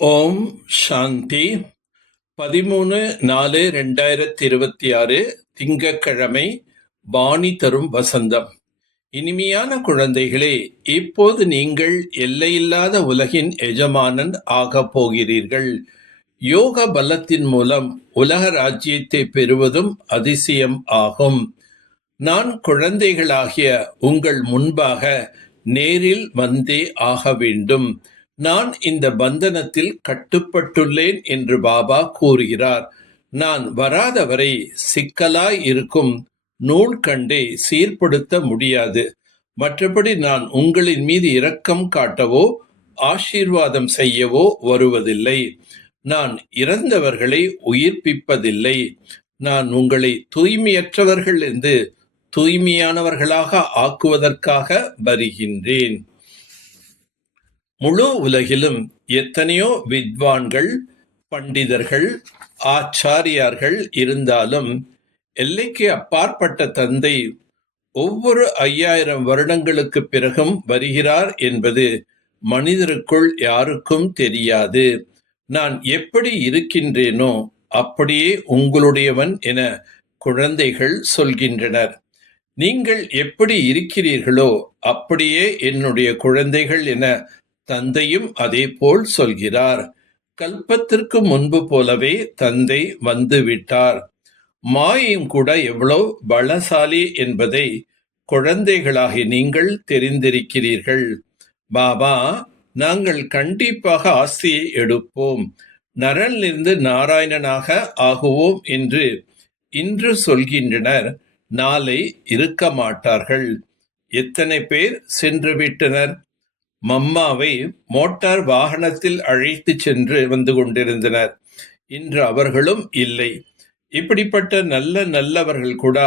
ஓம் சாந்தி. 13/4/2026 திங்கட்கிழமை. வாணி தரும் வசந்தம். இனிமையான குழந்தைகளே, இப்போது நீங்கள் எல்லையில்லாத உலகின் எஜமானன் ஆகப் போகிறீர்கள். யோக பலத்தின் மூலம் உலக ராஜ்யத்தை பெறுவதும் அதிசயம் ஆகும். நான் குழந்தைகளாகிய உங்கள் முன்பாக நேரில் வந்தே ஆக வேண்டும். நான் இந்த பந்தனத்தில் கட்டுப்பட்டுள்ளேன் என்று பாபா கூறுகிறார். நான் வராதவரை சிக்கலாய் இருக்கும் நூல்கண்டை சீர்படுத்த முடியாது. மற்றபடி நான் உங்களின் மீது இரக்கம் காட்டவோ ஆசீர்வாதம் செய்யவோ வருவதில்லை. நான் இறந்தவர்களை உயிர்ப்பிப்பதில்லை. நான் உங்களை தூய்மையற்றவர்கள் என்று தூய்மையானவர்களாக ஆக்குவதற்காக வருகின்றேன். முழு உலகிலும் எத்தனையோ வித்வான்கள், பண்டிதர்கள், ஆச்சாரியார்கள் இருந்தாலும் எல்லைக்கு அப்பாற்பட்ட தந்தை ஒவ்வொரு 5000 வருடங்களுக்கு பிறகும் வருகிறார் என்பது மனிதருக்குள் யாருக்கும் தெரியாது. நான் எப்படி இருக்கின்றேனோ அப்படியே உங்களுடையவன் என குழந்தைகள் சொல்கின்றனர். நீங்கள் எப்படி இருக்கிறீர்களோ அப்படியே என்னுடைய குழந்தைகள் என தந்தையும் அதே போல் சொல்கிறார். கல்பத்திற்கு முன்பு போலவே தந்தை வந்துவிட்டார். மாயும் கூட எவ்வளவு பலசாலி என்பதை குழந்தைகளாகி நீங்கள் தெரிந்திருக்கிறீர்கள். பாபா, நாங்கள் கண்டிப்பாக ஆஸ்தியை எடுப்போம், நரனிலிருந்து நாராயணனாக ஆகுவோம் என்று இன்று சொல்கின்றனர். நாளை இருக்க மாட்டார்கள். எத்தனை பேர் சென்று விட்டனர்? மம்மாவை மோட்டார் வாகனத்தில் அழைத்து சென்று வந்து கொண்டிருந்தனர். இன்று அவர்களும் இல்லை. இப்படிப்பட்ட நல்லவர்கள் கூட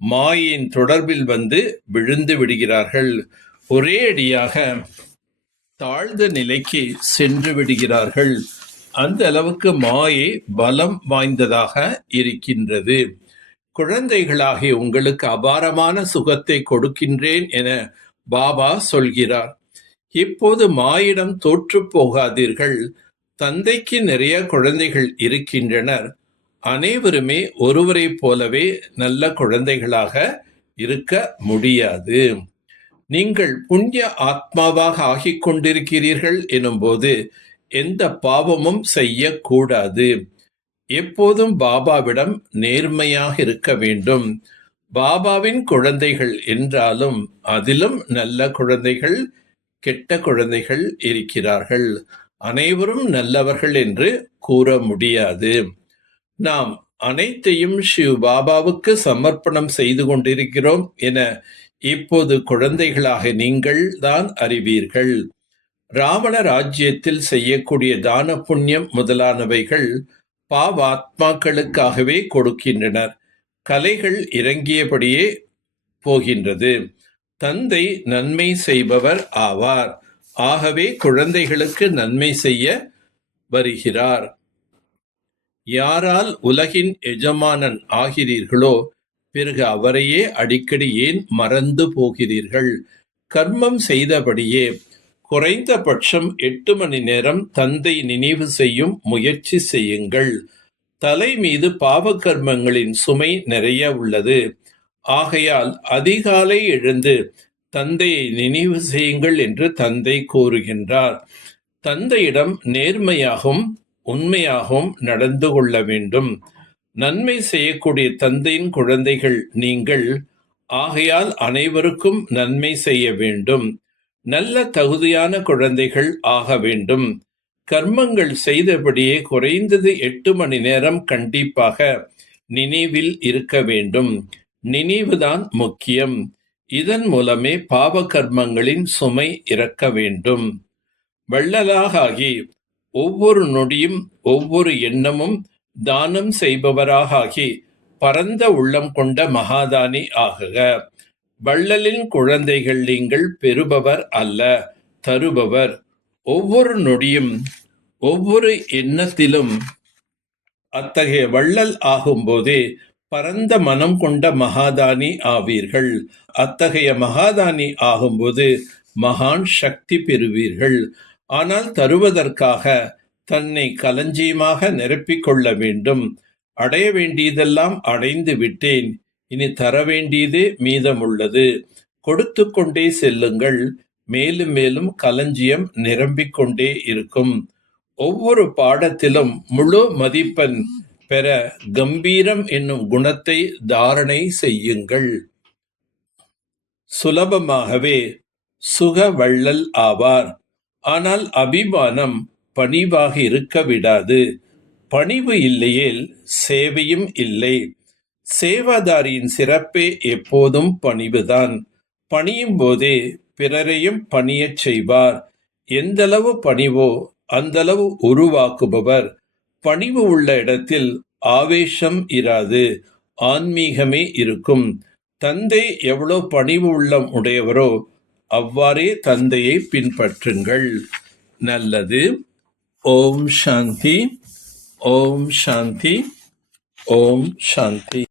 மாயின் தொடர்பில் வந்து விழுந்து விடுகிறார்கள். ஒரே அடியாக தாழ்ந்த நிலைக்கு சென்று விடுகிறார்கள். அந்த அளவுக்கு மாயை பலம் வாய்ந்ததாக இருக்கின்றது. குழந்தைகளாகிய உங்களுக்கு அபாரமான சுகத்தை கொடுக்கின்றேன் என பாபா சொல்கிறார். இப்போது மாயிடம் தோற்று போகாதீர்கள். தந்தைக்கு நிறைய குழந்தைகள் இருக்கின்றனர். அனைவருமே ஒருவரை போலவே நல்ல குழந்தைகளாக இருக்க முடியாது. நீங்கள் புண்ணிய ஆத்மாவாக ஆகிக் கொண்டிருக்கிறீர்கள் எனும்போது எந்த பாவமும் செய்யக்கூடாது. எப்போதும் பாபாவிடம் நேர்மையாக இருக்க வேண்டும். பாபாவின் குழந்தைகள் என்றாலும் அதிலும் நல்ல குழந்தைகள், கெட்ட குழந்தைகள் இருக்கிறார்கள். அனைவரும் நல்லவர்கள் என்று கூற முடியாது. நாம் அனைத்தையும் சிவ் பாபாவுக்கு சமர்ப்பணம் செய்து கொண்டிருக்கிறோம் என இப்போது குழந்தைகளாக நீங்கள் தான் அறிவீர்கள். ராவண ராஜ்யத்தில் செய்யக்கூடிய தான புண்ணியம் முதலானவைகள் பாவாத்மாக்களுக்காகவே கொடுக்கின்றனர். கலைகள் இறங்கியபடியே போகின்றது. தந்தை நன்மை செய்பவர் ஆவார். ஆகவே குழந்தைகளுக்கு நன்மை செய்ய வருகிறார். யாரால் உலகின் எஜமானன் ஆகிறீர்களோ பிறகு அவரையே அடிக்கடி ஏன் மறந்து போகிறீர்கள்? கர்மம் செய்தபடியே குறைந்தபட்சம் 8 மணி நேரம் தந்தை நினைவு செய்யும் முயற்சி செய்யுங்கள். தலை மீது பாவ கர்மங்களின் சுமை நிறைய உள்ளது. ஆகையால் அதிகாலை எழுந்து தந்தையை நினைவு செய்யுங்கள் என்று தந்தை கூறுகின்றார். தந்தையிடம் நேர்மையாகவும் உண்மையாகவும் நடந்து கொள்ள வேண்டும். நன்மை செய்யக்கூடிய தந்தையின் குழந்தைகள் நீங்கள். ஆகையால் அனைவருக்கும் நன்மை செய்ய வேண்டும். நல்ல தகுதியான குழந்தைகள் ஆக வேண்டும். கர்மங்கள் செய்தபடியே குறைந்தது 8 மணி நேரம் கண்டிப்பாக நினைவில் இருக்க வேண்டும். நினைவுதான் முக்கியம். இதன் மூலமே பாவ கர்மங்களின் சுமை இறக்க வேண்டும். வள்ளலாகி ஒவ்வொரு நொடியும் ஒவ்வொரு எண்ணமும் தானம் செய்பவராகி பரந்த உள்ளம் கொண்ட மகாதானி ஆகுக. வள்ளலின் குழந்தைகள் நீங்கள், பெறுபவர் அல்ல, தருபவர். ஒவ்வொரு நொடியும் ஒவ்வொரு எண்ணத்திலும் அத்தகைய வள்ளல் ஆகும்போதே பரந்த மனம் கொண்ட மகாதானி ஆவீர்கள். அத்தகைய மகாதானி ஆகும்போது மகான் சக்தி பெறுவீர்கள். ஆனால் தருவதற்காக தன்னை களஞ்சியமாக நிரப்பிக் கொள்ள வேண்டும். அடைய வேண்டியதெல்லாம் அடைந்து விட்டேன், இனி தர வேண்டியதே மீதமுள்ளது. கொடுத்து கொண்டே செல்லுங்கள், மேலும் மேலும் களஞ்சியம் நிரம்பிக் கொண்டே இருக்கும். ஒவ்வொரு பாடத்திலும் முழு மதிப்பெண் பெற கம்பீரம் என்னும் குணத்தை தாரணை செய்யுங்கள். சுலபமாகவே சுக வள்ளல் ஆவார். ஆனால் அபிமானம் பணிவாக இருக்க விடாது. பணிவு இல்லையேல் சேவையும் இல்லை. சேவாதாரியின் சிறப்பே எப்போதும் பணிவுதான். பணியும் போதே பிறரையும் பணியச் செய்வார். எந்தளவு பணிவோ அந்தளவு உருவாக்குபவர். பணிவு உள்ள இடத்தில் ஆவேசம் இராது, ஆன்மீகமே இருக்கும். தந்தை எவ்வளவு பணிவு உள்ளம் உடையவரோ அவ்வாறே தந்தையை பின்பற்றுங்கள். நல்லது. ஓம் சாந்தி, ஓம் சாந்தி, ஓம் சாந்தி.